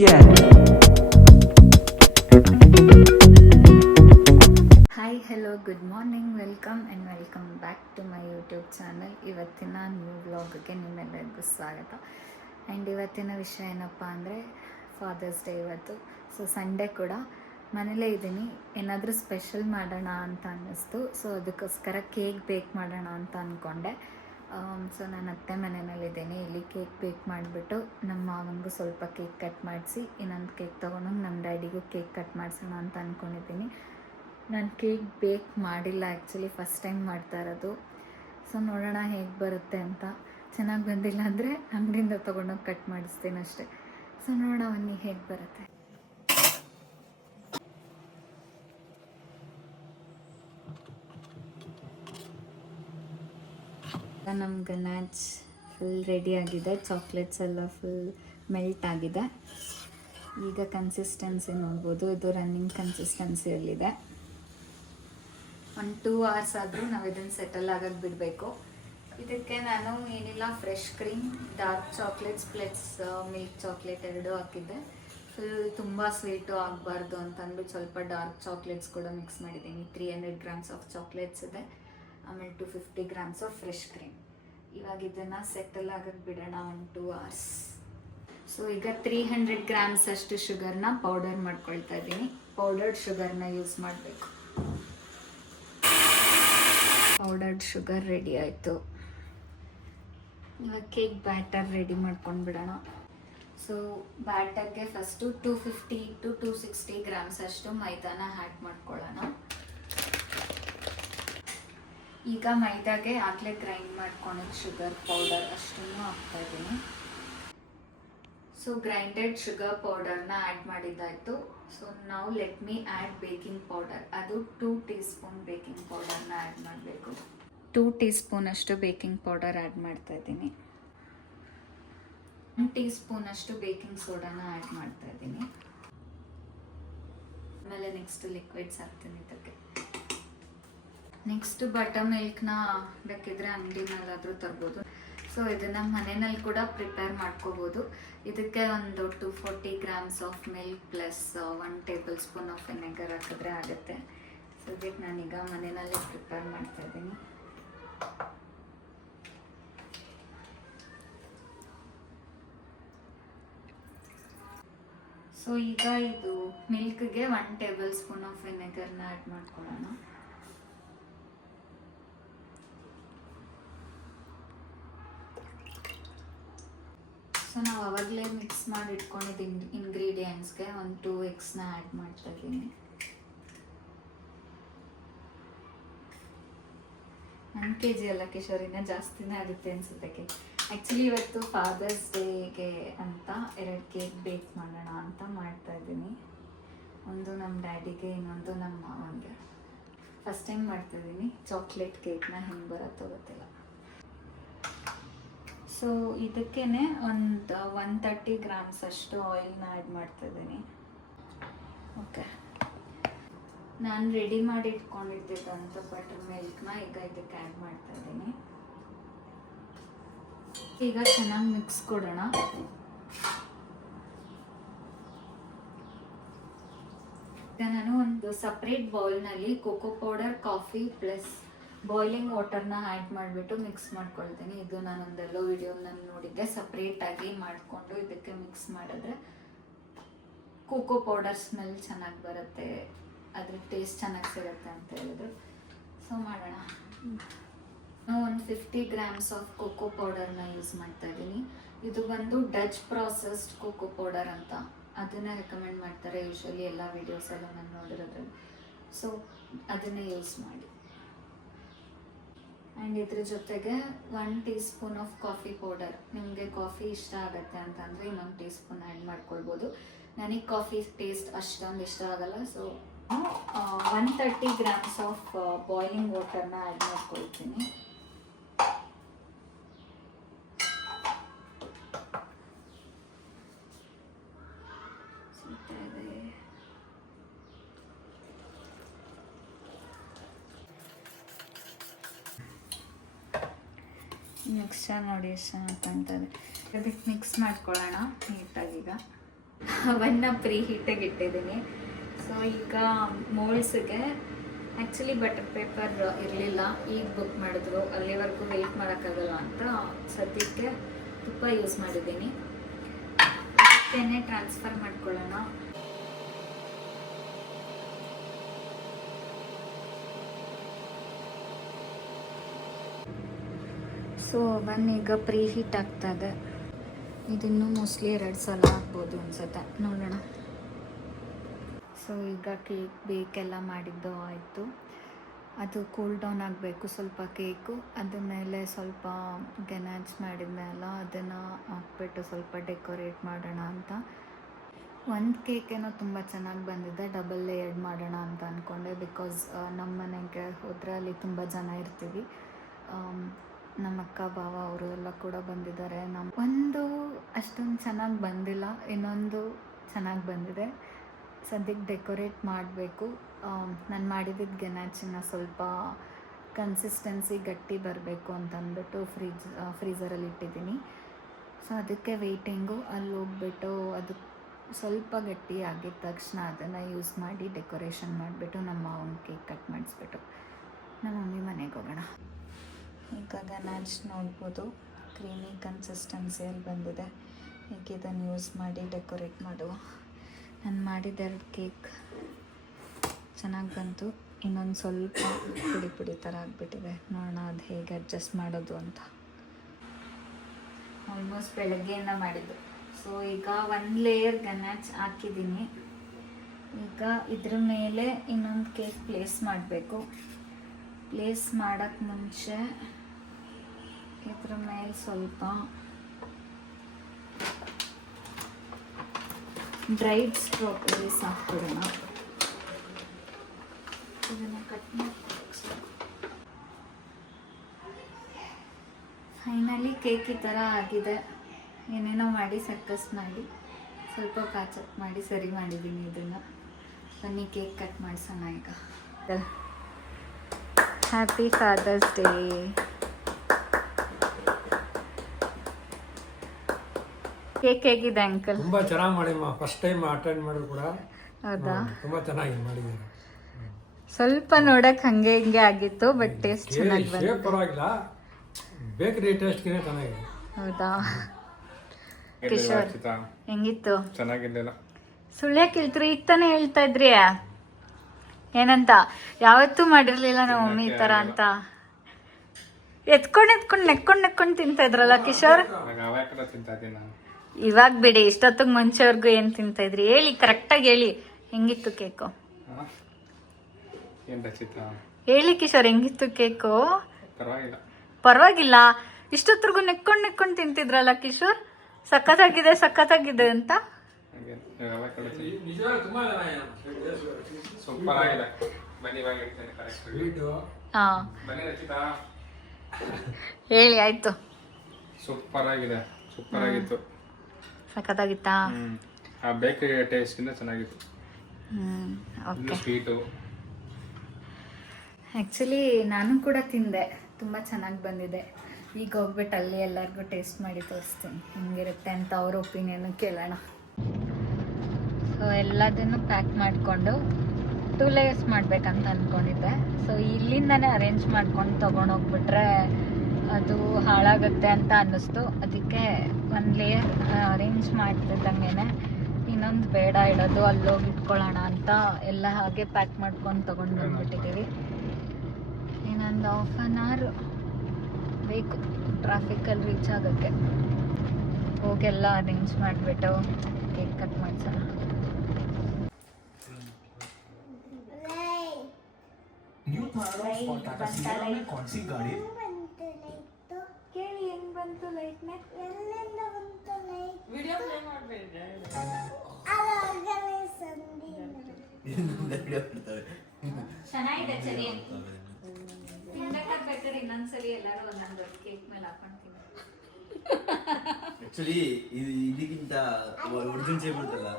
Yeah. Hi hello good morning welcome back to my YouTube channel. ಇವತ್ತಿನ new ವ್ಲಾಗ್ಗೆ ನಿಮ್ಮೆಲ್ಲರಿಗೂ ಸ್ವಾಗತ. ಆ್ಯಂಡ್ ಇವತ್ತಿನ ವಿಷಯ ಏನಪ್ಪ ಅಂದರೆ ಫಾದರ್ಸ್ ಡೇ ಇವತ್ತು. ಸೊ ಸಂಡೇ ಕೂಡ ಮನೇಲೇ ಇದ್ದೀನಿ. ಏನಾದರೂ ಸ್ಪೆಷಲ್ ಮಾಡೋಣ ಅಂತ ಅನ್ನಿಸ್ತು. ಸೊ ಅದಕ್ಕೋಸ್ಕರ ಕೇಕ್ ಬೇಕ್ ಮಾಡೋಣ ಅಂತ ಅಂದ್ಕೊಂಡೆ. ಸೊ ನಾನು ಅತ್ತೆ ಮನೆಯಲ್ಲಿದ್ದೀನಿ. ಇಲ್ಲಿ ಕೇಕ್ ಬೇಕ್ ಮಾಡಿಬಿಟ್ಟು ನಮ್ಮ ಮಾವನಿಗೂ ಸ್ವಲ್ಪ ಕೇಕ್ ಕಟ್ ಮಾಡಿಸಿ ಇನ್ನೊಂದು ಕೇಕ್ ತೊಗೊಂಡು ನಮ್ಮ ಡ್ಯಾಡಿಗೂ ಕೇಕ್ ಕಟ್ ಮಾಡಿಸೋಣ ಅಂತ ಅಂದ್ಕೊಂಡಿದ್ದೀನಿ. ನಾನು ಕೇಕ್ ಬೇಕ್ ಮಾಡಿಲ್ಲ, ಆ್ಯಕ್ಚುಲಿ ಫಸ್ಟ್ ಟೈಮ್ ಮಾಡ್ತಾ ಇರೋದು. ಸೊ ನೋಡೋಣ ಹೇಗೆ ಬರುತ್ತೆ ಅಂತ. ಚೆನ್ನಾಗಿ ಬಂದಿಲ್ಲ ಅಂದರೆ ಅಂಗಡಿಯಿಂದ ತೊಗೊಂಡೋಗಿ ಕಟ್ ಮಾಡಿಸ್ತೀನಿ ಅಷ್ಟೇ. ಸೊ ನೋಡೋಣ ಬನ್ನಿ ಹೇಗೆ ಬರುತ್ತೆ. ನಮ್ಮ ಗನಾಚ್ ಫುಲ್ ರೆಡಿ ಆಗಿದೆ. ಚಾಕ್ಲೇಟ್ಸ್ ಎಲ್ಲ ಫುಲ್ ಮೆಲ್ಟ್ ಆಗಿದೆ. ಈಗ ಕನ್ಸಿಸ್ಟೆನ್ಸಿ ನೋಡ್ಬೋದು, ಇದು ರನ್ನಿಂಗ್ ಕನ್ಸಿಸ್ಟೆನ್ಸಿಯಲ್ಲಿದೆ. 1-2 hours ಆದರೂ ನಾವು ಇದನ್ನು ಸೆಟಲ್ ಆಗೋಕ್ಕೆ ಬಿಡಬೇಕು. ಇದಕ್ಕೆ ನಾನು ಏನಿಲ್ಲ, fresh cream, dark chocolates plus milk chocolate ಎರಡೂ ಹಾಕಿದ್ದೆ. ಫುಲ್ ತುಂಬ ಸ್ವೀಟು ಆಗಬಾರ್ದು ಅಂತಂದ್ಬಿಟ್ಟು ಸ್ವಲ್ಪ ಡಾರ್ಕ್ ಚಾಕ್ಲೇಟ್ಸ್ ಕೂಡ ಮಿಕ್ಸ್ ಮಾಡಿದ್ದೀನಿ. 300 grams ಆಫ್ ಚಾಕ್ಲೇಟ್ಸ್ ಇದೆ, ಆಮೇಲೆ 250 grams ಆಫ್ ಫ್ರೆಶ್ ಕ್ರೀಮ್. ಇವಾಗ ಇದನ್ನು ಸೆಟಲ್ ಆಗೋಕ್ಕೆ ಬಿಡೋಣ 1-2 hours. ಸೊ ಈಗ 300 grams ಅಷ್ಟು ಶುಗರ್ನ ಪೌಡರ್ ಮಾಡ್ಕೊಳ್ತಾ ಇದ್ದೀನಿ. ಪೌಡರ್ಡ್ ಶುಗರ್ನ ಯೂಸ್ ಮಾಡಬೇಕು. ಪೌಡರ್ಡ್ ಶುಗರ್ ರೆಡಿ ಆಯಿತು. ಇವಾಗ ಕೇಕ್ ಬ್ಯಾಟರ್ ರೆಡಿ ಮಾಡ್ಕೊಂಡು ಬಿಡೋಣ. ಸೊ ಬ್ಯಾಟರ್ಗೆ ಫಸ್ಟು 250 to 260 grams ಅಷ್ಟು ಮೈದಾನ ಆ್ಯಡ್ ಮಾಡ್ಕೊಳ್ಳೋಣ. ಈಗ ಮೈದಾಗೆ ಆಗಲೇ ಗ್ರೈಂಡ್ ಮಾಡ್ಕೊಂಡಿದ್ದು ಶುಗರ್ ಪೌಡರ್ ಅಷ್ಟನ್ನು ಹಾಕ್ತಾಯಿದ್ದೀನಿ. ಸೊ ಗ್ರೈಂಡೆಡ್ ಶುಗರ್ ಪೌಡರ್ನ ಆ್ಯಡ್ ಮಾಡಿದ್ದಾಯಿತು. ಸೊ ನಾವು let me add baking powder. ಅದು 2 teaspoon ಬೇಕಿಂಗ್ ಪೌಡರ್ನ ಆ್ಯಡ್ ಮಾಡಬೇಕು. 2 teaspoon ಅಷ್ಟು ಬೇಕಿಂಗ್ ಪೌಡರ್ ಆ್ಯಡ್ ಮಾಡ್ತಾಯಿದ್ದೀನಿ. 1 teaspoon ಅಷ್ಟು ಬೇಕಿಂಗ್ ಸೋಡಾನ ಆ್ಯಡ್ ಮಾಡ್ತಾಯಿದ್ದೀನಿ. ಆಮೇಲೆ ನೆಕ್ಸ್ಟ್ ಲಿಕ್ವಿಡ್ಸ್ ಹಾಕ್ತೀನಿ ಇದಕ್ಕೆ. ನೆಕ್ಸ್ಟ್ ಬಟರ್ ಮಿಲ್ಕ್ನ ಬೇಕಿದ್ರೆ ಅಂಗಡಿನಲ್ಲಾದರೂ ತರ್ಬೋದು. ಸೊ ಇದನ್ನು ಮನೆಯಲ್ಲಿ ಕೂಡ ಪ್ರಿಪೇರ್ ಮಾಡ್ಕೋಬೋದು. ಇದಕ್ಕೆ ಒಂದು 240 grams of milk plus 1 tablespoon of vinegar ಹಾಕಿದ್ರೆ ಆಗುತ್ತೆ. ಸೊ ಇದಕ್ಕೆ ನಾನೀಗ ಮನೆಯಲ್ಲೇ ಪ್ರಿಪೇರ್ ಮಾಡ್ತಾಯಿದ್ದೀನಿ. ಸೊ ಈಗ ಇದು ಮಿಲ್ಕ್ಗೆ 1 tablespoon ಆಫ್ ವಿನೆಗರ್ನ ಆ್ಯಡ್ ಮಾಡ್ಕೊಳ್ಳೋಣ. ಸೊ ನಾವು ಅವಾಗಲೇ ಮಿಕ್ಸ್ ಮಾಡಿ ಇಟ್ಕೊಂಡಿದ್ದು ಇಂಗ್ರೀಡಿಯೆಂಟ್ಸ್ಗೆ 2 eggsನ ಆ್ಯಡ್ ಮಾಡ್ತಾ ಇದ್ದೀನಿ. 1 kg ಅಲ್ಲ ಕಿಶೋರಿನ, ಜಾಸ್ತಿನೇ ಆಗುತ್ತೆ ಅನಿಸುತ್ತೆ ಕೇಕ್. ಆ್ಯಕ್ಚುಲಿ ಇವತ್ತು ಫಾದರ್ಸ್ ಡೇಗೆ ಅಂತ 2 ಕೇಕ್ ಬೇಕ್ ಮಾಡೋಣ ಅಂತ ಮಾಡ್ತಾ ಇದ್ದೀನಿ. ಒಂದು ನಮ್ಮ ಡ್ಯಾಡಿಗೆ, ಇನ್ನೊಂದು ನಮ್ಮ ಮಾವನಿಗೆ. ಫಸ್ಟ್ ಟೈಮ್ ಮಾಡ್ತಾಯಿದ್ದೀನಿ. ಚಾಕ್ಲೇಟ್ ಕೇಕ್ನ ಹೆಂಗೆ ಬರುತ್ತೋ ಗೊತ್ತಿಲ್ಲ. ಸೊ ಇದಕ್ಕೇ ಒಂದು 130 grams ಅಷ್ಟು ಆಯಿಲ್ನ ಆ್ಯಡ್ ಮಾಡ್ತಾಯಿದ್ದೀನಿ. ಓಕೆ, ನಾನು ರೆಡಿ ಮಾಡಿ ಇಟ್ಕೊಂಡಿದ್ದಂಥ ಬಟರ್ ಮಿಲ್ಕ್ನ ಈಗ ಇದಕ್ಕೆ ಆ್ಯಡ್ ಮಾಡ್ತಾಯಿದ್ದೀನಿ. ಈಗ ಚೆನ್ನಾಗಿ ಮಿಕ್ಸ್ ಕೊಡೋಣ. ಈಗ ನಾನು ಒಂದು ಸಪ್ರೇಟ್ ಬೌಲ್ನಲ್ಲಿ cocoa powder, coffee plus boiling ವಾಟರ್ನ ಆ್ಯಡ್ ಮಾಡಿಬಿಟ್ಟು ಮಿಕ್ಸ್ ಮಾಡ್ಕೊಳ್ತೀನಿ. ಇದು ನಾನೊಂದೆಲ್ಲೋ ವಿಡಿಯೋನಲ್ಲಿ ನೋಡಿದ್ದೆ. ಸಪ್ರೇಟಾಗಿ ಮಾಡಿಕೊಂಡು ಇದಕ್ಕೆ ಮಿಕ್ಸ್ ಮಾಡಿದ್ರೆ ಕೋಕೋ ಪೌಡರ್ ಸ್ಮೆಲ್ ಚೆನ್ನಾಗಿ ಬರುತ್ತೆ, ಅದ್ರ ಟೇಸ್ಟ್ ಚೆನ್ನಾಗಿ ಸಿಗುತ್ತೆ ಅಂತ ಹೇಳಿದ್ರು. ಸೊ ಮಾಡೋಣ. ನಾನು ಒಂದು 50 grams ಆಫ್ ಕೋಕೋ ಪೌಡರ್ನ ಯೂಸ್ ಮಾಡ್ತಾ ಇದ್ದೀನಿ. ಇದು ಬಂದು ಡಚ್ ಪ್ರಾಸೆಸ್ಡ್ ಕೋಕೋ ಪೌಡರ್ ಅಂತ, ಅದನ್ನೇ ರೆಕಮೆಂಡ್ ಮಾಡ್ತಾರೆ ಯೂಶ್ವಲಿ ಎಲ್ಲ ವೀಡಿಯೋಸೆಲ್ಲ ನಾನು ನೋಡಿರೋದ್ರಲ್ಲಿ. ಸೊ ಅದನ್ನೇ ಯೂಸ್ ಮಾಡಿ. ಆ್ಯಂಡ್ ಇದ್ರ ಜೊತೆಗೆ 1 teaspoon ಆಫ್ ಕಾಫಿ ಪೌಡರ್. ನಿಮಗೆ ಕಾಫಿ ಇಷ್ಟ ಆಗುತ್ತೆ ಅಂತಂದರೆ ಇನ್ನೊಂದು ಟೀಸ್ಪೂನ್ ಆ್ಯಡ್ ಮಾಡ್ಕೊಳ್ಬೋದು. ನನಗೆ ಕಾಫಿ ಟೇಸ್ಟ್ ಅಷ್ಟೊಂದು ಇಷ್ಟ ಆಗಲ್ಲ. ಸೊ 130 grams ಆಫ್ ಬಾಯ್ಲಿಂಗ್ ವಾಟರ್ನ ಆ್ಯಡ್ ಮಾಡ್ಕೊಳ್ತೀನಿ. ಮಿಕ್ಸ್ಚರ್ ನೋಡಿ ಎಷ್ಟು ಚೆನ್ನಾಗಿ ಕಾಣ್ತದೆ. ಅದಕ್ಕೆ ಮಿಕ್ಸ್ ಮಾಡ್ಕೊಳ್ಳೋಣ ನೀಟಾಗೀಗ. ಅವನ್ನ ಪ್ರೀ ಹೀಟಾಗಿ ಇಟ್ಟಿದ್ದೀನಿ. ಸೊ ಈಗ ಮೋಲ್ಡ್ಸಿಗೆ ಆ್ಯಕ್ಚುಲಿ ಬಟರ್ ಪೇಪರ್ ಇರಲಿಲ್ಲ, ಈಗ ಬುಕ್ ಮಾಡಿದ್ರು, ಅಲ್ಲಿವರೆಗೂ ವೆಯ್ಟ್ ಮಾಡೋಕ್ಕಾಗಲ್ಲ ಅಂತ ಸದ್ಯಕ್ಕೆ ತುಪ್ಪ ಯೂಸ್ ಮಾಡಿದ್ದೀನಿ. ಅಷ್ಟೇ ಟ್ರಾನ್ಸ್ಫರ್ ಮಾಡ್ಕೊಳ್ಳೋಣ. ಸೊ ಅವನ್ ಈಗ ಪ್ರೀ ಹೀಟ್ ಆಗ್ತದೆ. ಇದನ್ನು ಮೋಸ್ಟ್ಲಿ 2 ಸಲ ಆಗ್ಬೋದು ಅನ್ಸುತ್ತೆ, ನೋಡೋಣ. ಸೊ ಈಗ ಕೇಕ್ ಬೇಕೆಲ್ಲ ಮಾಡಿದ್ದು ಆಯಿತು. ಅದು ಕೂಲ್ ಡೌನ್ ಆಗಬೇಕು ಸ್ವಲ್ಪ ಕೇಕು. ಅದ್ರ ಮೇಲೆ ಸ್ವಲ್ಪ ಗನಾಚ್ ಮಾಡಿದ್ಮೇಲೆ ಅದನ್ನು ಹಾಕ್ಬಿಟ್ಟು ಸ್ವಲ್ಪ ಡೆಕೋರೇಟ್ ಮಾಡೋಣ ಅಂತ. ಒಂದು ಕೇಕೇನೋ ತುಂಬ ಚೆನ್ನಾಗಿ ಬಂದಿದೆ, ಡಬಲ್ ಲೇಯರ್ಡ್ ಮಾಡೋಣ ಅಂತ ಅಂದ್ಕೊಂಡೆ. ಬಿಕಾಸ್ ನಮ್ಮ ಮನೆಗೆ ಹೋದರೆ ಅಲ್ಲಿ ತುಂಬ ಜನ ಇರ್ತೀವಿ. ನಮ್ಮ ಅಕ್ಕ ಬಾವ ಅವರು ಎಲ್ಲ ಕೂಡ ಬಂದಿದ್ದಾರೆ. ಒಂದು ಅಷ್ಟೊಂದು ಚೆನ್ನಾಗಿ ಬಂದಿಲ್ಲ, ಇನ್ನೊಂದು ಚೆನ್ನಾಗಿ ಬಂದಿದೆ. ಸದ್ಯಕ್ಕೆ ಡೆಕೋರೇಟ್ ಮಾಡಬೇಕು. ನಾನು ಮಾಡಿದ್ದಿದ್ದು ಗೆನಾಚಿನ ಸ್ವಲ್ಪ ಕನ್ಸಿಸ್ಟೆನ್ಸಿ ಗಟ್ಟಿ ಬರಬೇಕು ಅಂತ ಅಂದ್ಬಿಟ್ಟು ಫ್ರೀಝರಲ್ಲಿ ಇಟ್ಟಿದ್ದೀನಿ. ಸೊ ಅದಕ್ಕೆ ವೆಯ್ಟಿಂಗು. ಅಲ್ಲಿ ಹೋಗ್ಬಿಟ್ಟು ಅದು ಸ್ವಲ್ಪ ಗಟ್ಟಿ ಆಗಿದ ತಕ್ಷಣ ಅದನ್ನು ಯೂಸ್ ಮಾಡಿ ಡೆಕೋರೇಷನ್ ಮಾಡಿಬಿಟ್ಟು ನಮ್ಮ ಅವ್ನ ಕೇಕ್ ಕಟ್ ಮಾಡಿಸ್ಬಿಟ್ಟು ನಮ್ಮ ಮಮ್ಮಿ ಮನೆಗೆ ಹೋಗೋಣ. ಈಗ ಗನಾಚ್ ನೋಡ್ಬೋದು ಕ್ರೀಮಿ ಕನ್ಸಿಸ್ಟೆನ್ಸಿಯಲ್ಲಿ ಬಂದಿದೆ. ಈಗ ಇದನ್ನು ಯೂಸ್ ಮಾಡಿ ಡೆಕೋರೇಟ್ ಮಾಡುವ. ನಾನು ಮಾಡಿದ 2 ಕೇಕ್ ಚೆನ್ನಾಗಿ ಬಂತು, ಇನ್ನೊಂದು ಸ್ವಲ್ಪ ಪುಡಿ ಥರ ಆಗಿಬಿಟ್ಟಿದೆ. ನೋಡೋಣ ಅದು ಹೇಗೆ ಅಡ್ಜಸ್ಟ್ ಮಾಡೋದು ಅಂತ. ಆಲ್ಮೋಸ್ಟ್ ಬೆಳಗ್ಗೆಯಿಂದ ಮಾಡಿದ್ದು. ಸೊ ಈಗ 1 ಲೇಯರ್ ಗನಾಚ್ ಹಾಕಿದ್ದೀನಿ. ಈಗ ಇದ್ರ ಮೇಲೆ ಇನ್ನೊಂದು ಕೇಕ್ ಪ್ಲೇಸ್ ಮಾಡಬೇಕು. ಪ್ಲೇಸ್ ಮಾಡೋಕ್ಕೆ ಮುಂಚೆ ಇದ್ರ ಮೇಲೆ ಸ್ವಲ್ಪ ಡ್ರೈಡ್ ಸ್ಟ್ರಾಬೆರೀಸ್ ಹಾಕ್ಬಿಡೋಣ. ಇದನ್ನು ಕಟ್ ಮಾಡಿ ಫೈನಲಿ ಕೇಕ್ ಈ ಥರ ಆಗಿದೆ. ಏನೇನೋ ಮಾಡಿ ಸರ್ಕಸ್ ಮಾಡಿ ಸ್ವಲ್ಪ ಪ್ಯಾಚಪ್ ಮಾಡಿ ಸರಿ ಮಾಡಿದ್ದೀನಿ. ಇದನ್ನು ಬನ್ನಿ ಕೇಕ್ ಕಟ್ ಮಾಡಿಸೋಣ ಈಗ. Happy fathers day. ಕೇಕ್ ಹೇಗಿದೆ ಅಂಕಲ್? ತುಂಬಾ ಚೆನ್ನಾಗಿ ಮಾಡಿಮ್ಮ. ಫಸ್ಟ್ ಟೈಮ್ ಅಟೆಂಡ್ ಮಾಡಿದ್ರು ಕೂಡ. ಹೌದಾ? ತುಂಬಾ ಚೆನ್ನಾಗಿ ಮಾಡಿದ್ದಾರೆ. ಸ್ವಲ್ಪ ನೋಡಕ್ ಹಂಗೆ ಹಿಂಗೆ ಆಗಿತ್ತು, ಬಟ್ ಟೇಸ್ಟ್ ಚೆನ್ನಾಗಿ ಬಂತು. ಪರವಾಗಿಲ್ಲ, ಬೇಕರಿ ಟೇಸ್ಟ್ಗಿನೇ ಚೆನ್ನಾಗಿದೆ. ಹೌದಾ? ಕಿಶೋರ್ ಹೆಂಗಿತ್ತು? ಚೆನ್ನಾಗಿಲ್ಲ. ಸುಳ್ಳ್ಯ ಕೇಳ್ತ್ರಿ, ಈಗ ತಾನೇ ಹೇಳ್ತಾ ಇದ್ರಿ ಏನಂತ. ಯಾವತ್ತೂ ಮಾಡಿರ್ಲಿಲ್ಲ ನಮ್ಮ ಮಮ್ಮಿ ಈ ತರ ಅಂತ. ಎತ್ಕೊಂಡ್ ನೆಕ್ಕೊಂಡ್ ತಿಂತಾ ಇದ್ರಲ್ಲ ಕಿಶೋರ್. ಇವಾಗ ಬಿಡಿ, ಇಷ್ಟೊತ್ತಿಗೆ ಮುಂಚೆವರೆಗೂ ಏನ್ ತಿಂತಾ ಇದ್ರಿ ಹೇಳಿ, ಕರೆಕ್ಟಾಗಿ ಹೇಳಿ. ಹೆಂಗಿತ್ತು ಕೇಕು ಹೇಳಿ ಕಿಶೋರ್, ಹೆಂಗಿತ್ತು ಕೇಕು? ಪರವಾಗಿಲ್ಲ. ಇಷ್ಟೊತ್ತಿಗೂ ನೆಕ್ಕೊಂಡ್ ತಿಂತಿದ್ರಲ್ಲ ಕಿಶೋರ್. ಸಖತ್ತಾಗಿದೆ ಅಂತ. ಹಾ ಹೇಳಿ ಆಯ್ತು. ಸೂಪರ್ ಆಗಿತ್ತು. ಸಖತ್ತಾಗಿತ್ತಾ? ಆ ಬೇಕರಿ ಟೇಸ್ಟ್ ಇಂದ ಚೆನ್ನಾಗಿತ್ತು. ಓಕೆ. ಸ್ವೀಟು ಆ್ಯಕ್ಚುಲಿ ನಾನು ಕೂಡ ತಿಂದೆ, ತುಂಬ ಚೆನ್ನಾಗಿ ಬಂದಿದೆ. ಈಗ ಹೋಗ್ಬಿಟ್ಟು ಅಲ್ಲಿ ಎಲ್ಲರಿಗೂ ಟೇಸ್ಟ್ ಮಾಡಿ ತೋರಿಸ್ತೀನಿ ಹೆಂಗಿರುತ್ತೆ ಅಂತ, ಅವ್ರ ಒಪಿನಿಯನ್ ಕೇಳೋಣ. ಸೊ ಎಲ್ಲದನ್ನು ಪ್ಯಾಕ್ ಮಾಡಿಕೊಂಡು 2 ಲೇಯರ್ಸ್ ಮಾಡಬೇಕಂತ ಅಂದ್ಕೊಂಡಿದ್ದೆ. ಸೊ ಇಲ್ಲಿಂದನೇ ಅರೇಂಜ್ ಮಾಡ್ಕೊಂಡು ತೊಗೊಂಡೋಗ್ಬಿಟ್ರೆ ಅದು ಹಾಳಾಗುತ್ತೆ ಅಂತ ಅನ್ನಿಸ್ತು. ಅದಕ್ಕೆ 1 ಲೇಯರ್ ಅರೇಂಜ್ ಮಾಡ್ತಿದ್ದಂಗೆ ಇನ್ನೊಂದು ಬೇಡ ಇಡೋದು, ಅಲ್ಲೋಗಿ ಇಟ್ಕೊಳ್ಳೋಣ ಅಂತ ಎಲ್ಲ ಹಾಗೆ ಪ್ಯಾಕ್ ಮಾಡ್ಕೊಂಡು ತೊಗೊಂಡು ಬಂದ್ಬಿಟ್ಟಿದ್ದೀವಿ. ಇನ್ನೊಂದು 1/2 hour ಬೇಕು ಟ್ರಾಫಿಕಲ್ಲಿ ರೀಚ್ ಆಗೋಕ್ಕೆ. ಹೋಗೆಲ್ಲ ಅರೇಂಜ್ ಮಾಡಿಬಿಟ್ಟು ಕೇಕ್ ಕಟ್ ಮಾಡ್ಸೋಣ. ಕೇಳಿ ಹೆಂಗ್ ಬಂತು ಲೈಟ್ನೆ? ಚೆನ್ನಾಗಿದೆ. ಸರಿ ತಿನ್ಬೇಕಾದ್ರೆ ಇನ್ನೊಂದ್ಸಲಿ ಎಲ್ಲರೂ ಒಂದೊಂದು ಕೇಕ್ ಮೇಲೆ ಹಾಕೊಂತೀನಿ. ಆಕ್ಚುಲಿ ಇದಕ್ಕಿಂತ ಒರಿಜಿನಲ್ ಶೇಪ್ ಇರುತ್ತಲ್ಲ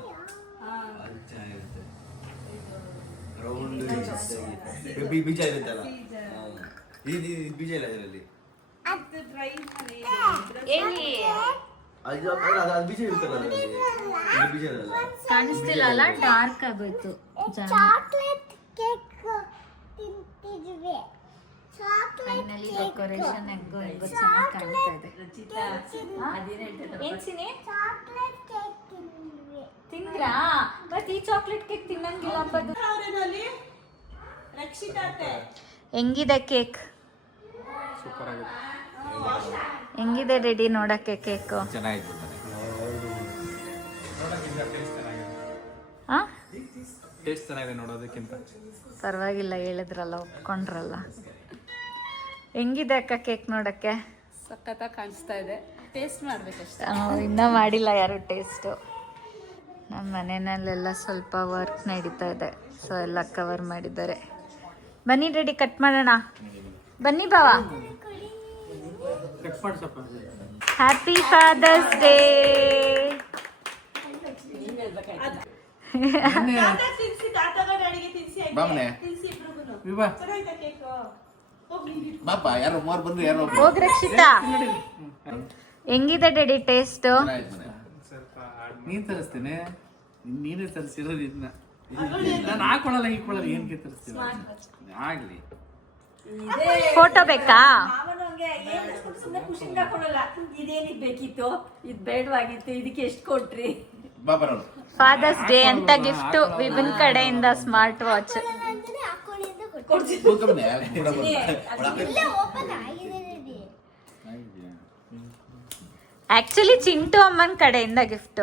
ಅದು ಚೆನ್ನಾಗಿರುತ್ತೆ. ರೌಂಡ್ ಬೀಜ ಇರುತ್ತಲ್ಲ, ಇದು ಬೀಜ ಇಲ್ಲ ಇದರಲ್ಲಿ. ಹೇಳಿ ಅದು ಬೀಜ ಇರುತ್ತಲ್ಲ ಅದರಲ್ಲಿ. ಇದು ಬೀಜ ಇರಲ್ಲ. ಕಾಣಿಸ್ತಿಲ್ಲ ಅಲ್ಲ, ಡಾರ್ಕ್ ಆಗೋಯ್ತು. ಫೈನಲಿ ಡೆಕೋರೇಷನ್ ಹೆಂಗೋ ಚೆನ್ನಾಗಿ ಕಾಣ್ತಾ ಇದೆ. ಏನ್ ಸಿನಿ ತಿಂದ್ರಾ? ಬಟ್ ಈ ಚಾಕ್ಲೇಟ್ ಕೇಕ್ ತಿನ್ನಂಗಿಲ್ಲ ಹಬ್ಬದು. ಹೆಂಗಿದೆ ಕೇಕ್? ಸೂಪರ್ ಆಗಿದೆ. ಹೆಂಗಿದೆ ರೆಡಿ ನೋಡಕ್ಕೆ ಕೇಕು? ಚೆನ್ನಾಗಿತ್ತು. ಹಾ, ಟೇಸ್ಟ್ ಚೆನ್ನಾಗಿದೆ ನೋಡೋದಕ್ಕಿಂತ. ಪರವಾಗಿಲ್ಲ, ಹೇಳಿದ್ರಲ್ಲ, ಒಪ್ಕೊಂಡ್ರಲ್ಲ. ಹೆಂಗಿದೆ ಅಕ್ಕ ಕೇಕ್ ನೋಡಕ್ಕೆ? ಸಖತ್ತಾಗಿ ಕಾಣಿಸ್ತಾ ಇದೆ. ಟೇಸ್ಟ್ ಮಾಡ್ಬೇಕಷ್ಟೇ. ಇನ್ನೂ ಮಾಡಿಲ್ಲ ಯಾರು ಟೇಸ್ಟು. ನಮ್ಮ ಮನೆಯಲ್ಲೆಲ್ಲ ಸ್ವಲ್ಪ ವರ್ಕ್ ನಡೀತಾ ಇದೆ, ಸೊ ಎಲ್ಲ ಕವರ್ ಮಾಡಿದ್ದಾರೆ. ಬನ್ನಿ ರೆಡಿ, ಕಟ್ ಮಾಡೋಣ. ಬನ್ನಿ ಬಾವ. Happy fathers day. ಹೋಗ್ ರಕ್ಷಿತಾ. ಹೆಂಗಿದೆ ಡ್ಯಾಡಿ ಟೇಸ್ಟ್? ನೀನ್ ತರಿಸ್ತೇನೆ, ನೀನೇ ತರಿಸಿರೋದು ಇದನ್ನ. ನಾನು ಹಾಕೊಳ್ಳಲ್ಲ, ಹೀಕೊಳ್ಳಲ್ಲ, ಏನ್ಗೆ ತರಿಸ್ತೀನಿ ಆಗ್ಲಿ. ಫೋಟೋ ಬೇಕಾ? ಇದೇನಿಗೆ ಬೇಕಿತ್ತು, ಇದು ಬೇಡವಾಗಿತ್ತು, ಇದಕ್ಕೆ ಎಷ್ಟು ಕೊಟ್ರಿ? ಫಾದರ್ಸ್ ಡೇ ಅಂತ ಗಿಫ್ಟ್ ವಿಭಿನ್ ಕಡೆಯಿಂದ ಸ್ಮಾರ್ಟ್ ವಾಚ್. ಆಕ್ಚುಲಿ ಚಿಂಟು ಅಮ್ಮನ್ ಕಡೆಯಿಂದ ಗಿಫ್ಟ್.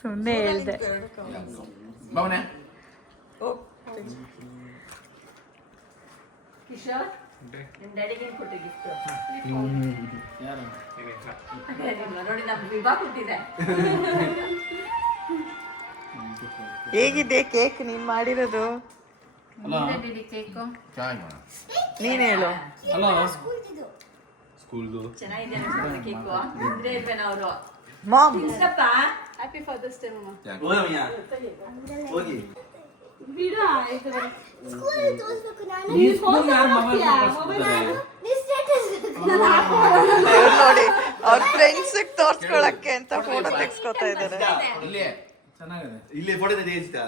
ಸುಮ್ಮನೆ ಹೇಳ್ದೆ. ಕಿಶೋರ್, ನಿಮ್ ಡ್ಯಾಡಿಗೆ ಏನ್ ಕೊಟ್ರಿ ಗಿಫ್ಟ್? ನೋಡಿ, ನಮ್ ವಿಭಾ ಕೊಟ್ಟಿದೆ. ಹೇಗಿದೆ ಕೇಕ್ ನೀನ್ ಮಾಡಿರೋದು? ಕೇಕು ನೀನ್ ಹೇಳು. ಚೆನ್ನಾಗಿದೆ ಅನ್ಸುತ್ತೆ ಕೇಕು. ತಿಂದ್ರೆ ಇಲ್ವೇನೋ ಅವರು. ಮಾಮ್, ತಿನ್ಸಪ್ಪ. ಹ್ಯಾಪಿ ಫಾದರ್ಸ್ ಡೇ ಮಮ್ಮ. ಹೋಗಿ ಬಿಡ ಆಯ್ತು. ನೋಡಿ ಅವ್ರ ಫ್ರೆಂಡ್ಸ್ ತೋರ್ಸ್ಕೊಳಕ್ಕೆ ಅಂತ ಫೋಟೋ ತೆಗ್ಸ್ಕೊತಾ ಇದಾರೆ. ಚೆನ್ನಾಗಿದೆ. ಇಲ್ಲಿ ಫೋಟೋ ತೆಗೆಸ್ತಾ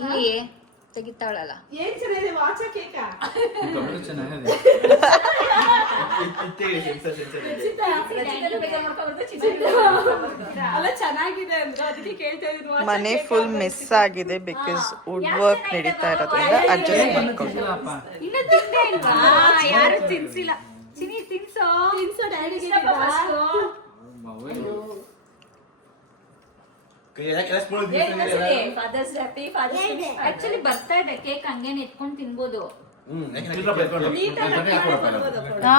ಇಲ್ಲಿ ತೆಗಿತಾವಳಲ್ಲ. ಏನ್ ಚೆನ್ನಾಗಿದೆ ವಾಚ ಕೇಕ. ಚೆನ್ನಾಗಿದೆ. ಅಲ್ಲ ಚೆನ್ನಾಗಿದೆ ಅಂದ್ರೆ ಅದಕ್ಕೆ ಕೇಳ್ತಾ ಇದ್ರು. ಮನೆ ಫುಲ್ ಮಿಸ್ ಆಗಿದೆ ಬಿಕಾಸ್ ವುಡ್ ವರ್ಕ್ ನಡೀತಾ ಇರೋದ್ರಿಂದ ಅಡ್ಜಸ್ಟ್ ಮಾಡ್ಕೊಂಡು. ಇನ್ನು ತಿಂದೇ ಇಲ್ವಾ? ಯಾರು ತಿನ್ಸಿಲ್ಲ. ಚಿನಿ ತಿನ್ಸೋ. ತಿನ್ಸೋ ಡ್ಯಾಡಿಗೆ. Fathers happy fathers day. Actually ಬರ್ತಾ ಇದೆ ಕೇಕ್, ಹಂಗೇನೆ ಎತ್ಕೊಂಡು ತಿನ್ಬೋದು. ಹಾ,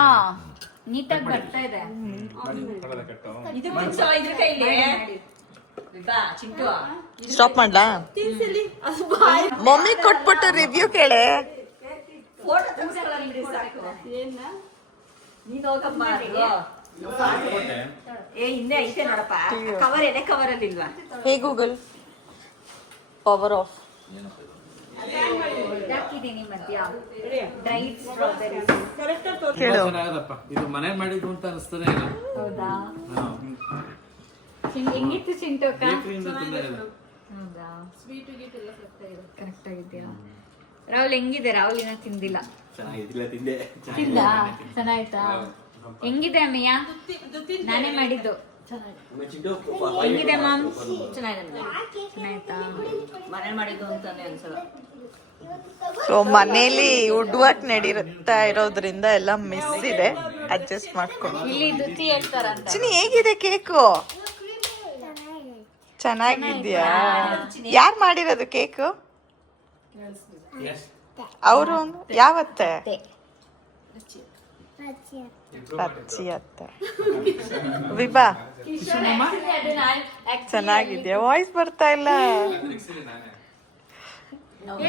ನೀಟಾಗಿ ಬರ್ತಾ ಇದೆ. ಇದು ತಿನ್ಸೋ ಇದ್ರ ಕೈಲಿ. ಬಾ ಚಿಂಟು. ಸ್ಟಾಪ್ ಮಾಡ್ಲಾ? ಮಮ್ಮಿ ಕೊಟ್ಬಿಟ್ಟು ರಿವ್ಯೂ ಕೇಳೆ. ಫೋಟೋ ತೆಗ್ಸ್ಕೊಳ್ಳಿ ಸಾಕು. ಏನ ನೀನ್ ಹೋಗಮ್ಮ. ಏ ಹಿಂದೆ ಐತೆ ನೋಡಪ್ಪ. ಕವರ್ ಎದೆ ಕವರ್ ಅಲ್ಲಿ ಇಲ್ವಾ? ಹೇ ಗೂಗಲ್, ಪವರ್ ಆಫ್. ಹಾಕಿದೀನಿ ಮಧ್ಯ ಡ್ರೈಡ್ ಸ್ಟ್ರಾಬೆರೀಸ್. ಕೇಳು. ಚೆನ್ನಾಗದಪ್ಪ, ಇದು ಮನೆ ಮಾಡಿದ್ದು ಅಂತ ಅನಿಸ್ತದೆ ಇಲ್ಲ. ಹೌದಾ? ಹೆಂಗಿತ್ತು ಚಿಂಟು ಅಕ್ಕ? ಬೇಕರಿಯಿಂದ ತಿಂದಿರೋದು. ಹೌದಾ? ಸ್ವೀಟ್ ಗೀಟ್ ಎಲ್ಲ ಸತ್ತಾಗಿದೆ. ಕರೆಕ್ಟ್ ಆಗಿದ್ಯಾ? ರಾಹುಲ್ ಹೆಂಗಿದೆ? ರಾಹುಲ್ ಇನ್ನ ತಿಂದಿಲ್ಲ. ಚೆನ್ನಾಗಿದ್ದಿಲ್ಲ, ತಿಂದೆ. ತಿಂದ? ಚೆನ್ನಾಯ್ತಾ? ಹೆಂಗಿದೆ ಅಮ್ಮಯ್ಯ? ನಾನೇ ಮಾಡಿದ್ದು. ಹೆಂಗಿದೆ ಮಾಮ್? ಚೆನ್ನಾಗಿದೆ. ಚೆನ್ನಾಯ್ತಾ? ಮನೆ ಮಾಡಿದ್ದು ಅಂತಾನೆ ಅನ್ಸಲ್ಲ. ಸೊ ಮನೇಲಿ ವುಡ್ ವರ್ಕ್ ನಡೀತಾ ಇರೋದ್ರಿಂದ ಎಲ್ಲ ಮಿಸ್ ಇದೆ, ಅಡ್ಜಸ್ಟ್ ಮಾಡ್ಕೊಂಡು. ಇಲ್ಲಿ ದುತ್ತಿ ಹೇಳ್ತಾರಂತ. ಚಿನಿ ಹೇಗಿದೆ ಕೇಕು? ಚೆನ್ನಾಗಿದ್ಯಾ? ಯಾರು ಮಾಡಿರೋದು ಕೇಕು? ಅವರು ಯಾವತ್ತೆ? ರಚ್ಚಿ ಅತ್ತ. ವಿಭಾ ಚೆನ್ನಾಗಿದ್ಯಾ? ವಾಯ್ಸ್ ಬರ್ತಾ ಇಲ್ಲ.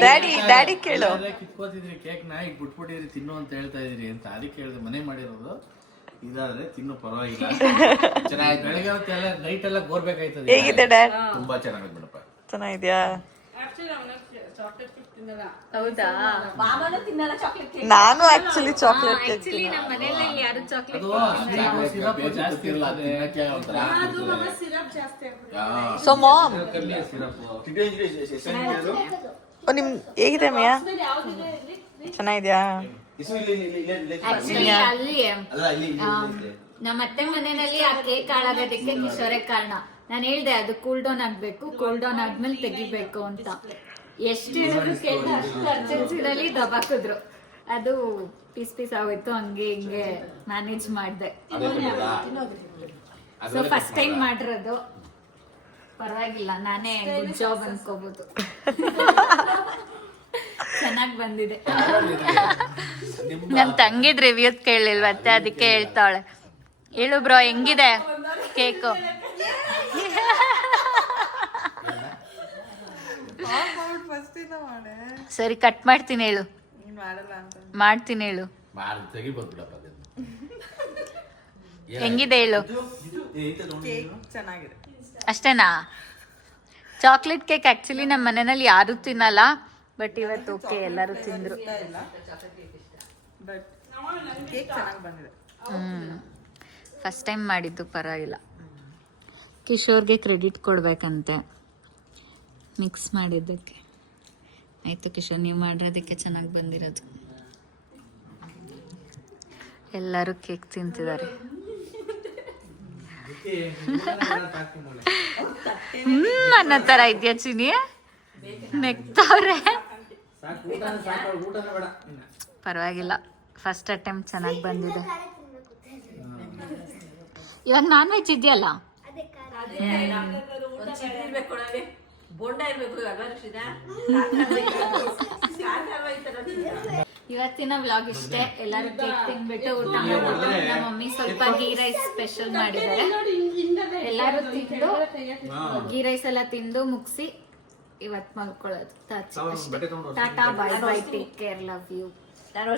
ಡ್ಯಾಡಿ ಕೇಳು. ಕಿತ್ಕೋತಿದ್ರಿ ಕೇಕ್ ನ, ಈಗ ಬಿಟ್ಬಿಟ್ಟಿದ್ರಿ ತಿನ್ನು ಅಂತ ಹೇಳ್ತಾ ಇದ್ರಿ ಅಂತ ಅದಕ್ಕೆ ಹೇಳಿದೆ. ಮನೆ ಮಾಡಿರೋದು ಇದಾದ್ರೆ ತಿನ್ನು, ಪರವಾಗಿಲ್ಲ. ಚೆನ್ನಾಗಿ ಬೆಳಗ್ಗೆ ಹೊತ್ತು ಎಲ್ಲ ನೈಟ್ ಎಲ್ಲ ಗೋರ್ಬೇಕಾಯ್ತದೆ. ಹೇಗಿದೆ ಡ್ಯಾಡ್? ತುಂಬಾ ಚೆನ್ನಾಗಿದೆ ಬಿಡಪ್ಪ. ಚೆನ್ನಾಗಿದ್ಯಾ? ಆಕ್ಚುಲಿ ಅವನ ಚಾಕ್ಲೇಟ್ ಹೌದಾ ಮಾಮನು ತಿನ್ನಲ್ಲ ಚಾಕ್ಲೇಟ್ ಕೇಕ್. ನಾನು ಆಕ್ಚುಲಿ ಚಾಕ್ಲೇಟ್ ಕೇಕ್ ಆಕ್ಚುಲಿ ನಮ್ಮ ಮನೇಲಿ ಯಾರು ಚಾಕ್ಲೇಟ್ ಅದು ಸಿರಪ್ ಜಾಸ್ತಿ ಇರಲ್ಲ ತಿನ್ನಕ್ಕೆ ಒಂಥರ ಅದು ಮಮ್ಮ ಸಿರಪ್ ಜಾಸ್ತಿ ಆಗ್ಬಿಡುತ್ತೆ. ಸೊ ಮಾಮ್ ಸಿರಪ್ ನಿಮ್ ಹೇಗಿದೆ ಮೇಯ ಆಮೇಲೆ ಯಾವ್ದಿದೆ ಇಲ್ಲಿ? ಚೆನ್ನಾಗಿದ್ಯಾ ಆಕ್ಚುಲಿ ಅಲ್ಲಿ ಅಲ್ಲ ಇಲ್ಲಿ ನಮ್ಮ ಅತ್ತೆ ಮನೆಯಲ್ಲಿ ಆ ಕೇಕ್ ಹಾಳಾಗೋದಕ್ಕೆ ಕಿಶೋರೇ ಕಾರಣ. ನಾನು ಹೇಳ್ದೆ ಅದು ಕೂಲ್ ಡೌನ್ ಆಗ್ಬೇಕು, ಕೂಲ್ ಡೌನ್ ಆದ್ಮೇಲೆ ತೆಗಿಬೇಕು ಅಂತ. ಎಷ್ಟು ಹೇಳಿದ್ರು ಕೇಳ್ದೆ ಅಷ್ಟು ಅರ್ಜೆನ್ಸಿನಲ್ಲಿ ದಬಾಕಿದ್ರು. ಅದು ಪೀಸ್ ಆಗೋಯ್ತು, ಹಂಗೆ ಹಿಂಗೆ ಮ್ಯಾನೇಜ್ ಮಾಡಿದೆ. ಸೊ ಫಸ್ಟ್ ಟೈಮ್ ಮಾಡಿರೋದು ಪರವಾಗಿಲ್ಲ, ನಾನೇ ಗುಡ್ ಜಾಬ್ ಅನ್ಕೋಬಹುದು. ಚೆನ್ನಾಗಿ ಬಂದಿದೆ. ನನ್ ತಂಗಿದ್ ರಿವ್ಯೂ ಕೇಳಿಲ್ವತ್ತೆ, ಅದಕ್ಕೆ ಹೇಳ್ತಾವಳೆ. ಹೇಳು ಬ್ರೋ ಹೆಂಗಿದೆ ಕೇಕು? ಸರಿ ಕಟ್ ಮಾಡ್ತೀನಿ ಹೇಳು. ಮಾಡ್ತೀನಿ ಹೇಳು. ತೆಗಿಬೋದು ಬಿಡಪ್ಪ ಅದನ್ನ. ಹೆಂಗಿದೆ ಹೇಳು? ಚೆನ್ನಾಗಿದೆ. ಅಷ್ಟೇನಾ? ಚಾಕ್ಲೇಟ್ ಕೇಕ್ ಆಕ್ಚುಲಿ ನಮ್ಮ ಮನೆಯಲ್ಲಿ ಯಾರು ತಿನ್ನಲ್ಲ, ಬಟ್ ಇವತ್ತು ಓಕೆ ಎಲ್ಲರೂ ತಿಂದ್ರು. ಫಸ್ಟ್ ಟೈಮ್ ಮಾಡಿದ್ದು ಪರವಾಗಿಲ್ಲ. ಕಿಶೋರ್ಗೆ ಕ್ರೆಡಿಟ್ ಕೊಡ್ಬೇಕಂತೆ ಮಿಕ್ಸ್ ಮಾಡಿದ್ದಕ್ಕೆ. ಆಯ್ತು ಕಿಶೋರ್, ನೀವು ಮಾಡಿರೋದಕ್ಕೆ ಚೆನ್ನಾಗಿ ಬಂದಿರೋದು. ಎಲ್ಲರೂ ಕೇಕ್ ತಿಂತಿದ್ದಾರೆ. ಅನ್ನೋ ಥರ ಇದೆಯಾ ಚಿನಿ? ನೆಕ್ತವ್ರೆ. ಪರವಾಗಿಲ್ಲ, ಫಸ್ಟ್ ಅಟೆಂಪ್ಟ್ ಚೆನ್ನಾಗಿ ಬಂದಿದೆ. ಇವಾಗ ನಾನ್ ವೆಜ್ ಇದೆಯಲ್ಲ, ಒಂದ್ ಚಿಪ್ಸ್ ಇರ್ಬೇಕು ನೋಡಲ್ಲಿ. ಬೋಂಡ ಇರ್ಬೇಕು ಅಲ್ವಾ ಋಷಿತಾ? ಇವತ್ತಿನ ವ್ಲಾಗ್ ಇಷ್ಟೇ. ಎಲ್ಲರೂ ಕೇಕ್ ತಿನ್ಬಿಟ್ಟು ಊಟ ಮಾಡ್ಬಿಟ್ಟು ನಮ್ಮ ಮಮ್ಮಿ ಸ್ವಲ್ಪ ಗೀ ರೈಸ್ ಸ್ಪೆಷಲ್ ಮಾಡಿದ್ದಾರೆ. ಎಲ್ಲರೂ ತಿಂದು ಗೀ ರೈಸ್ ಎಲ್ಲ ತಿಂದು ಮುಗಿಸಿ ಇವತ್ತು ಮಲ್ಕೊಳ್ಳೋದು. Tata, bye bye, take care, love you. ನಾನು